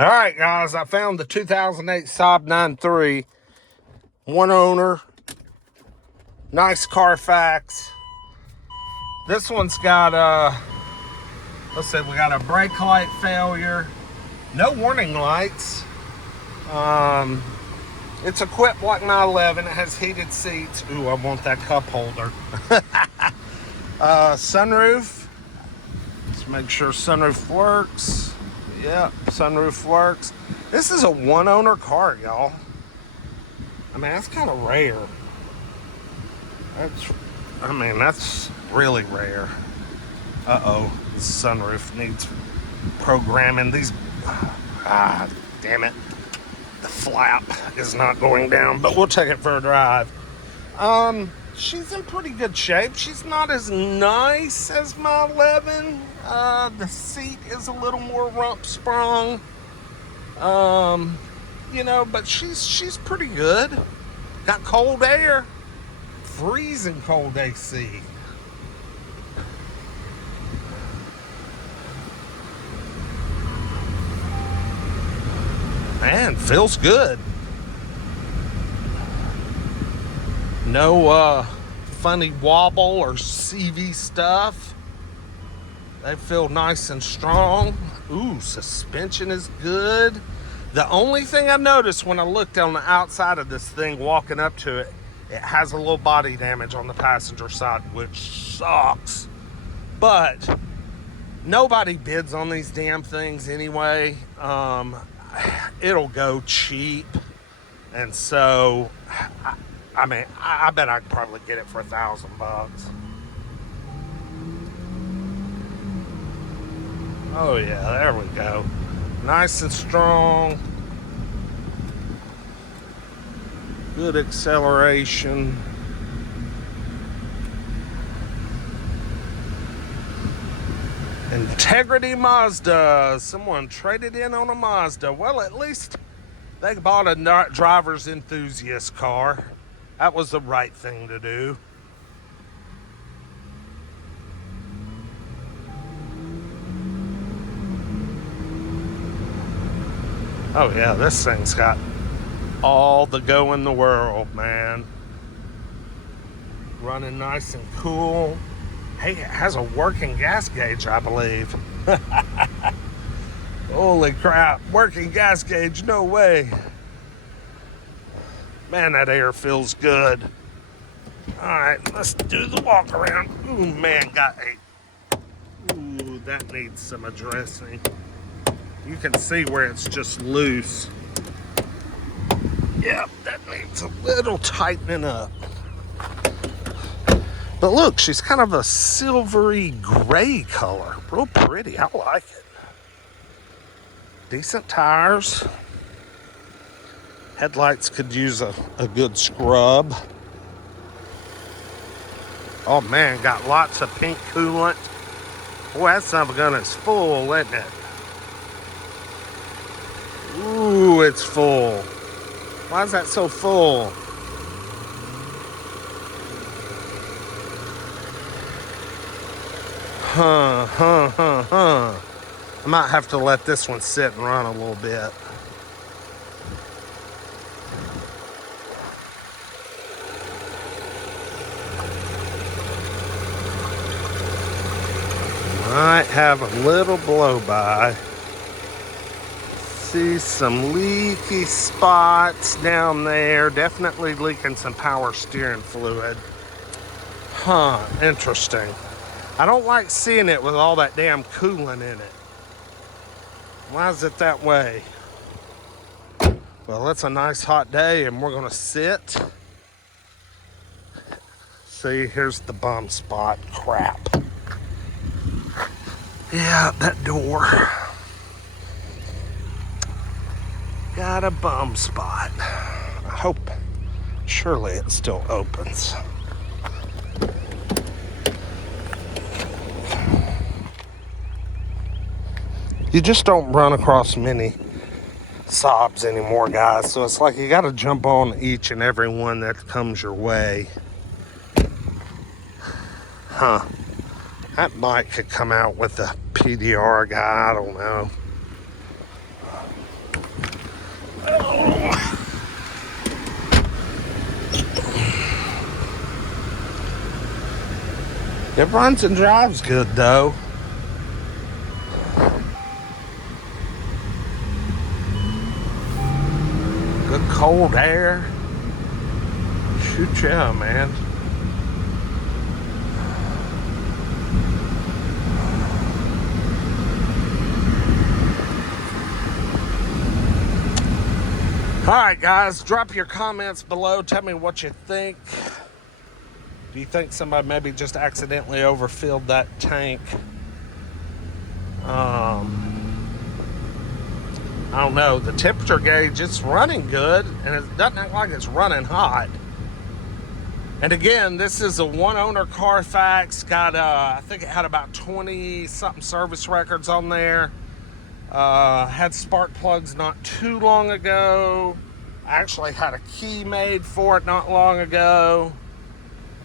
All right, guys, I found the 2008 Saab 9.3. One owner. Nice Carfax. This one's got, let's see, we got a brake light failure. No warning lights. It's equipped like my 11. It has heated seats. Ooh, I want that cup holder. Sunroof. Let's make sure sunroof works. Yep, sunroof works. This is a one-owner car, y'all. I mean, that's kind of rare. That's really rare. Uh-oh, the sunroof needs programming. Damn it. The flap is not going down, but we'll take it for a drive. She's in pretty good shape. She's not as nice as my 11. The seat is a little more rump sprung. But she's pretty good. Got cold air. Freezing cold AC. Man, feels good. No funny wobble or CV stuff. They feel nice and strong. Ooh, suspension is good. The only thing I noticed when I looked on the outside of this thing walking up to it, it has a little body damage on the passenger side, which sucks. But nobody bids on these damn things anyway. It'll go cheap. And so, I bet I could probably get it for $1,000. Oh yeah, there we go. Nice and strong. Good acceleration. Integrity Mazda. Someone traded in on a Mazda. Well, at least they bought a driver's enthusiast car. That was the right thing to do. Oh yeah, this thing's got all the go in the world, man. Running nice and cool. Hey, it has a working gas gauge, I believe. Holy crap, working gas gauge, no way. Man, that air feels good. All right, let's do the walk around. Ooh, man, ooh, that needs some addressing. You can see where it's just loose. Yep, that needs a little tightening up. But look, she's kind of a silvery gray color. Real pretty, I like it. Decent tires. Headlights could use a good scrub. Oh man, got lots of pink coolant. Boy, that son of a gun is full, isn't it? Ooh, it's full. Why is that so full? I might have to let this one sit and run a little bit. Might have a little blow-by. See some leaky spots down there. Definitely leaking some power steering fluid. Interesting. I don't like seeing it with all that damn coolant in it. Why is it that way? Well, it's a nice hot day and we're gonna sit. See, here's the bum spot. Crap. Yeah, that door. Got a bum spot. I hope, surely it still opens. You just don't run across many Saabs anymore, guys. So it's like you got to jump on each and every one that comes your way. That bike could come out with a PDR guy. I don't know. It runs and drives good though. Good cold air. Shoot yeah, man. Alright guys, drop your comments below. Tell me what you think. Do you think somebody maybe just accidentally overfilled that tank? I don't know. The temperature gauge, it's running good, and it doesn't act like it's running hot. And again, this is a one-owner Carfax. Got, I think it had about 20-something service records on there. Had spark plugs not too long ago. I actually had a key made for it not long ago.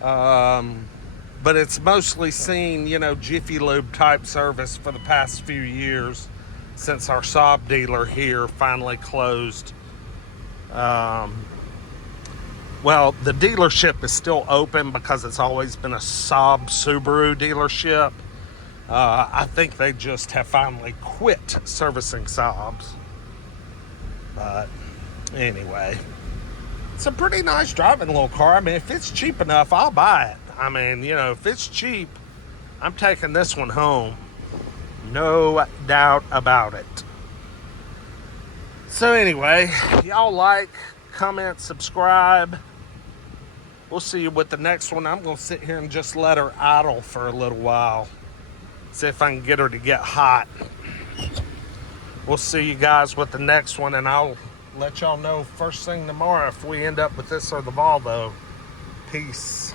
But it's mostly seen, you know, Jiffy Lube type service for the past few years since our Saab dealer here finally closed. Well, the dealership is still open because it's always been a Saab Subaru dealership. I think they just have finally quit servicing Saabs. But anyway, it's a pretty nice driving little car. I mean, if it's cheap enough, I'll buy it. I mean, you know, if it's cheap, I'm taking this one home. No doubt about it. So anyway, y'all like, comment, subscribe. We'll see you with the next one. I'm going to sit here and just let her idle for a little while. See if I can get her to get hot. We'll see you guys with the next one, and I'll let y'all know first thing tomorrow if we end up with this or the Volvo. Peace.